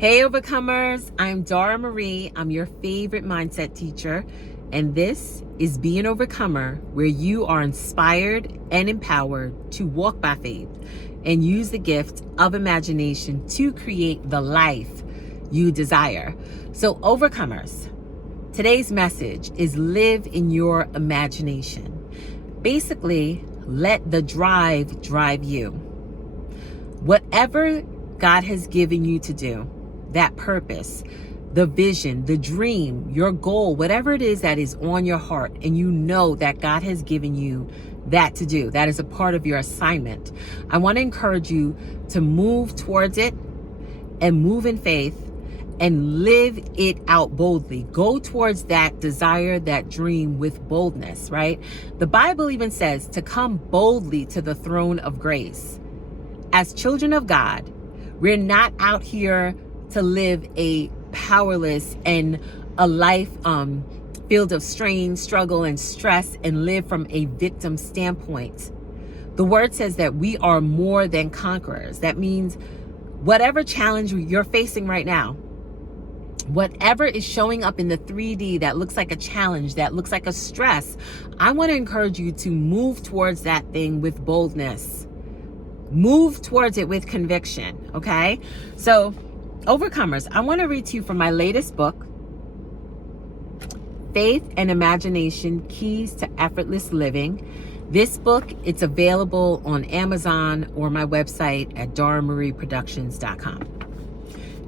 Hey, Overcomers. I'm Dara Marie. I'm your favorite mindset teacher. And this is Be an Overcomer, where you are inspired and empowered to walk by faith and use the gift of imagination to create the life you desire. So, Overcomers, today's message is live in your imagination. Basically, let the drive you. Whatever God has given you to do, that purpose, the vision, the dream, your goal, whatever it is that is on your heart, and you know that God has given you that to do, that is a part of your assignment. I want to encourage you to move towards it and move in faith and live it out boldly. Go towards that desire, that dream with boldness, right? The Bible even says to come boldly to the throne of grace. As children of God, we're not out here to live a powerless and a life filled of strain, struggle, and stress, and live from a victim standpoint. The word says that we are more than conquerors. That means whatever challenge you're facing right now, whatever is showing up in the 3D that looks like a challenge, that looks like a stress, I want to encourage you to move towards that thing with boldness. Move towards it with conviction, okay? So, Overcomers, I want to read to you from my latest book, Faith and Imagination, Keys to Effortless Living. This book, it's available on Amazon or my website at daramarieproductions.com.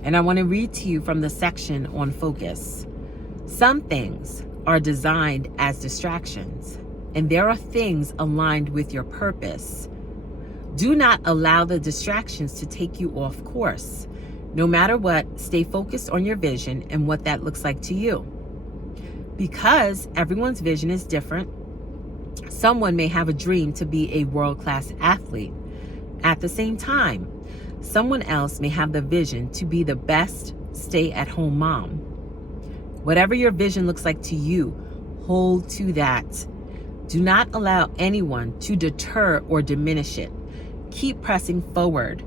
And I want to read to you from the section on focus. Some things are designed as distractions, and there are things aligned with your purpose. Do not allow the distractions to take you off course. No matter what, stay focused on your vision and what that looks like to you. Because everyone's vision is different, someone may have a dream to be a world-class athlete. At the same time, someone else may have the vision to be the best stay-at-home mom. Whatever your vision looks like to you, hold to that. Do not allow anyone to deter or diminish it. Keep pressing forward.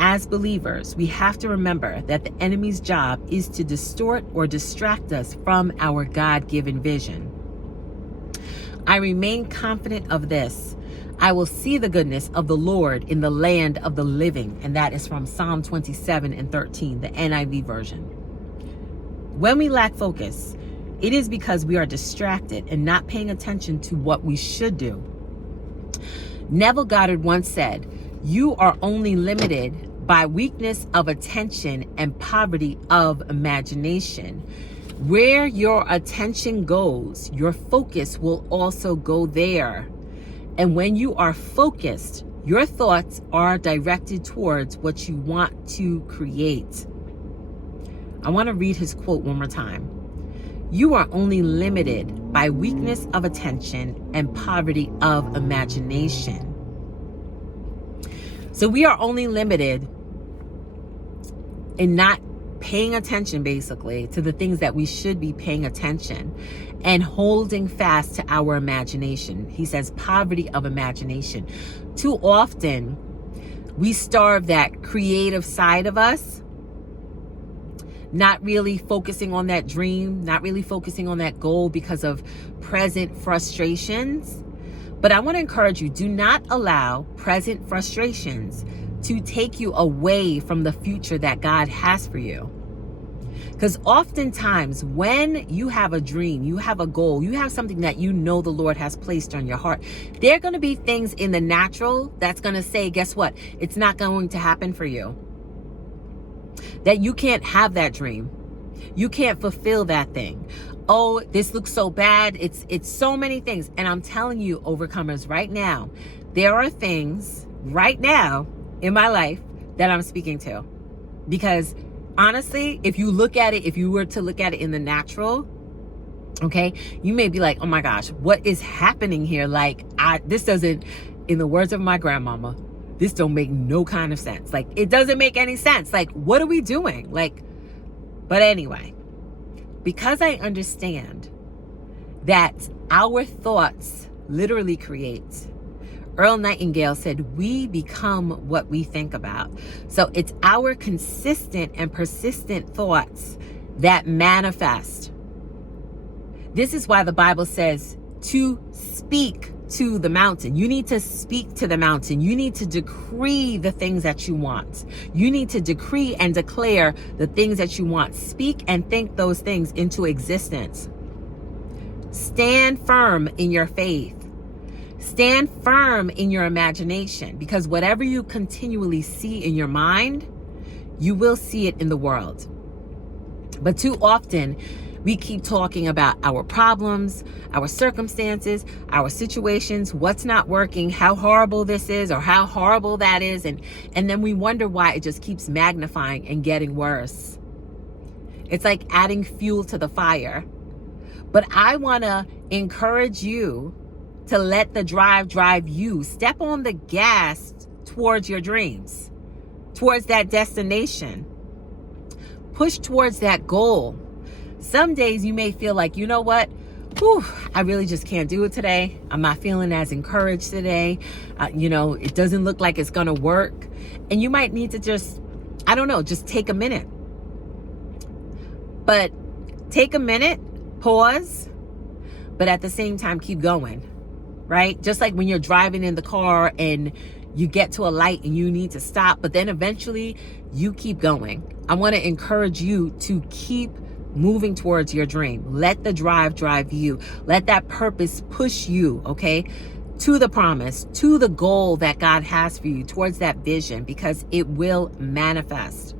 As believers, we have to remember that the enemy's job is to distort or distract us from our God-given vision. I remain confident of this. I will see the goodness of the Lord in the land of the living. And that is from Psalm 27:13, the NIV version. When we lack focus, it is because we are distracted and not paying attention to what we should do. Neville Goddard once said, "You are only limited by weakness of attention and poverty of imagination. Where your attention goes, your focus will also go there. And when you are focused, your thoughts are directed towards what you want to create." I want to read his quote one more time. "You are only limited by weakness of attention and poverty of imagination." So we are only limited in not paying attention, basically, to the things that we should be paying attention and holding fast to our imagination. He says poverty of imagination. Too often, we starve that creative side of us, not really focusing on that dream, not really focusing on that goal because of present frustrations. But I want to encourage you, do not allow present frustrations to take you away from the future that God has for you. Because oftentimes when you have a dream, you have a goal, you have something that you know the Lord has placed on your heart, there are going to be things in the natural that's going to say, guess what? It's not going to happen for you. That you can't have that dream. You can't fulfill that thing. Oh, this looks so bad. It's so many things. And I'm telling you, Overcomers, right now, there are things right now in my life that I'm speaking to. Because honestly, if you were to look at it in the natural, okay, you may be like, oh my gosh, what is happening here? Like, this doesn't, in the words of my grandmama, this don't make no kind of sense. Like, it doesn't make any sense. Like, what are we doing? Like, but anyway, because I understand that our thoughts literally create, Earl Nightingale said, we become what we think about. So it's our consistent and persistent thoughts that manifest. This is why the Bible says to speak to the mountain. You need to speak to the mountain. You need to decree the things that you want. You need to decree and declare the things that you want. Speak and think those things into existence. Stand firm in your faith. Stand firm in your imagination, because whatever you continually see in your mind, you will see it in the world. But too often, we keep talking about our problems, our circumstances, our situations, what's not working, how horrible this is or how horrible that is. And then we wonder why it just keeps magnifying and getting worse. It's like adding fuel to the fire. But I want to encourage you to let the drive you. Step on the gas towards your dreams, towards that destination. Push towards that goal. Some days you may feel like, you know what? Whew, I really just can't do it today. I'm not feeling as encouraged today. It doesn't look like it's going to work. And you might need to just take a minute. But take a minute, pause, but at the same time, keep going. Right? Just like when you're driving in the car and you get to a light and you need to stop, but then eventually you keep going. I want to encourage you to keep moving towards your dream. Let the drive you. Let that purpose push you, okay, to the promise, to the goal that God has for you, towards that vision, because it will manifest.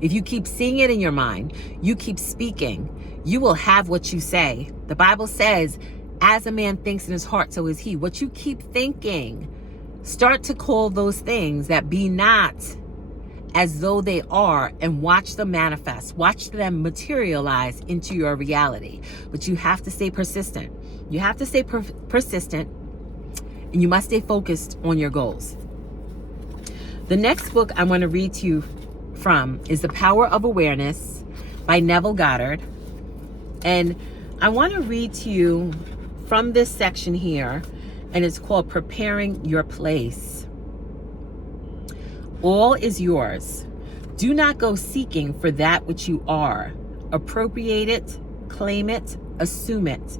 If you keep seeing it in your mind, you keep speaking, you will have what you say. The Bible says, as a man thinks in his heart, so is he. What you keep thinking, start to call those things that be not as though they are, and watch them manifest. Watch them materialize into your reality. But you have to stay persistent. You have to stay persistent, and you must stay focused on your goals. The next book I want to read to you from is The Power of Awareness by Neville Goddard. And I want to read to you from this section here, and it's called Preparing Your Place. All is yours. Do not go seeking for that which you are. Appropriate it, claim it, assume it.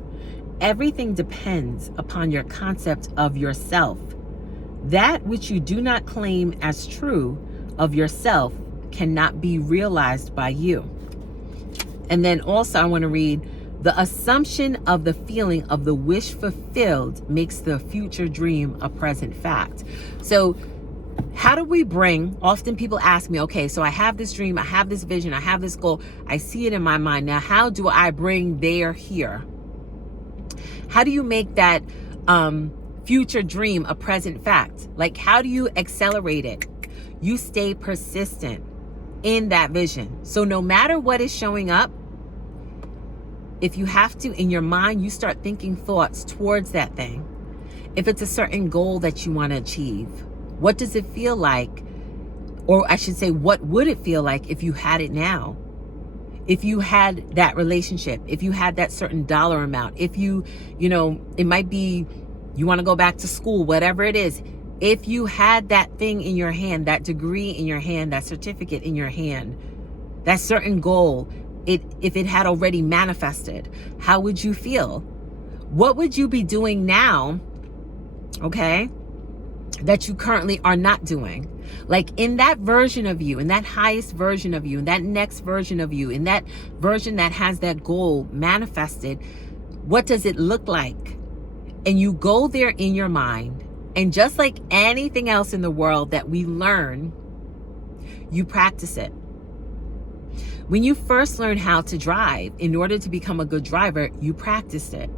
Everything depends upon your concept of yourself. That which you do not claim as true of yourself cannot be realized by you. And then also I want to read, the assumption of the feeling of the wish fulfilled makes the future dream a present fact. So how do we bring, often people ask me, okay, so I have this dream, I have this vision, I have this goal, I see it in my mind. Now, how do I bring there here? How do you make that future dream a present fact? Like, how do you accelerate it? You stay persistent in that vision. So no matter what is showing up, if you have to, in your mind, you start thinking thoughts towards that thing. If it's a certain goal that you want to achieve, what does it feel like? Or I should say, what would it feel like if you had it now? If you had that relationship, if you had that certain dollar amount, if it might be you want to go back to school, whatever it is. If you had that thing in your hand, that degree in your hand, that certificate in your hand, that certain goal, if it had already manifested, how would you feel? What would you be doing now, okay, that you currently are not doing? Like in that version of you, in that highest version of you, in that next version of you, in that version that has that goal manifested, what does it look like? And you go there in your mind, and just like anything else in the world that we learn, you practice it. When you first learn how to drive, in order to become a good driver, you practiced it.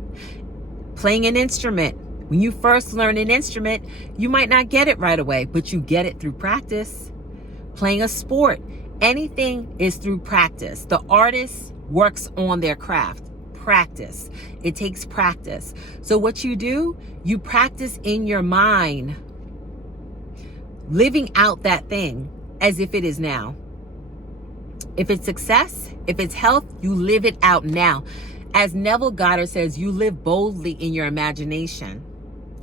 Playing an instrument. When you first learn an instrument, you might not get it right away, but you get it through practice. Playing a sport. Anything is through practice. The artist works on their craft. Practice. It takes practice. So what you do, you practice in your mind, living out that thing as if it is now. If it's success, if it's health, you live it out now. As Neville Goddard says, you live boldly in your imagination.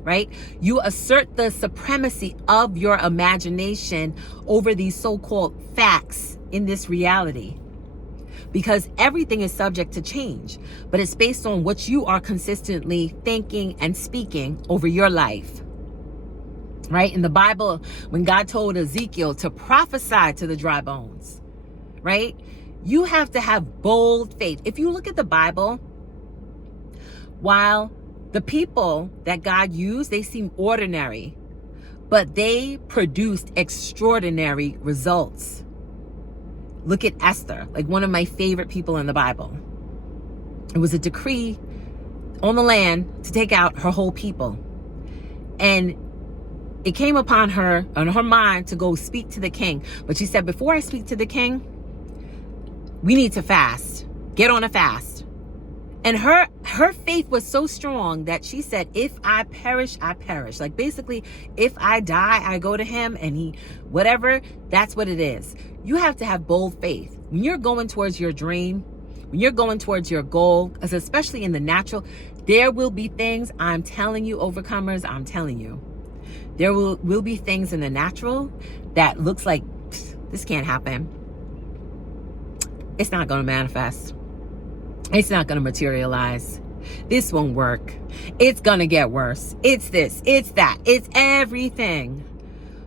right? You assert the supremacy of your imagination over these so-called facts in this reality. Because everything is subject to change, but it's based on what you are consistently thinking and speaking over your life. Right? In the Bible, when God told Ezekiel to prophesy to the dry bones, right? You have to have bold faith. If you look at the Bible, while the people that God used, they seem ordinary, but they produced extraordinary results. Look at Esther, like one of my favorite people in the Bible. It was a decree on the land to take out her whole people. And it came upon her, on her mind, to go speak to the king. But she said, before I speak to the king, we need to fast. Get on a fast. And her faith was so strong that she said, if I perish, I perish. Like basically, if I die, I go to him and he, whatever, that's what it is. You have to have bold faith. When you're going towards your dream, when you're going towards your goal, because especially in the natural, there will be things, I'm telling you, overcomers, I'm telling you. There will be things in the natural that looks like this can't happen. It's not going to manifest. It's not going to materialize. This won't work. It's going to get worse. It's this, it's that, it's everything.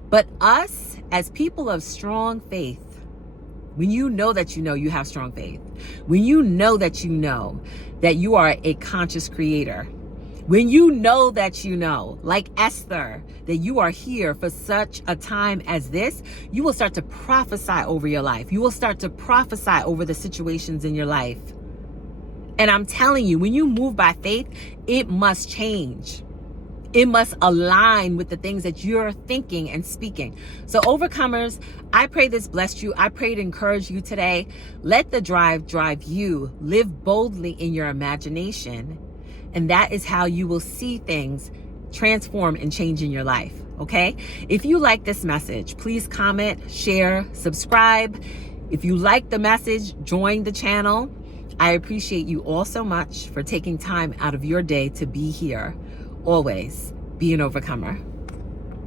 But us as people of strong faith, when you know that you have strong faith, when you know that you are a conscious creator, when you know that like Esther, that you are here for such a time as this, you will start to prophesy over your life. You will start to prophesy over the situations in your life. And I'm telling you, when you move by faith, it must change. It must align with the things that you're thinking and speaking. So overcomers, I pray this blessed you. I pray to encourage you today. Let the drive you. Live boldly in your imagination. And that is how you will see things transform and change in your life. Okay? If you like this message, please comment, share, subscribe. If you like the message, join the channel. I appreciate you all so much for taking time out of your day to be here. Always be an overcomer.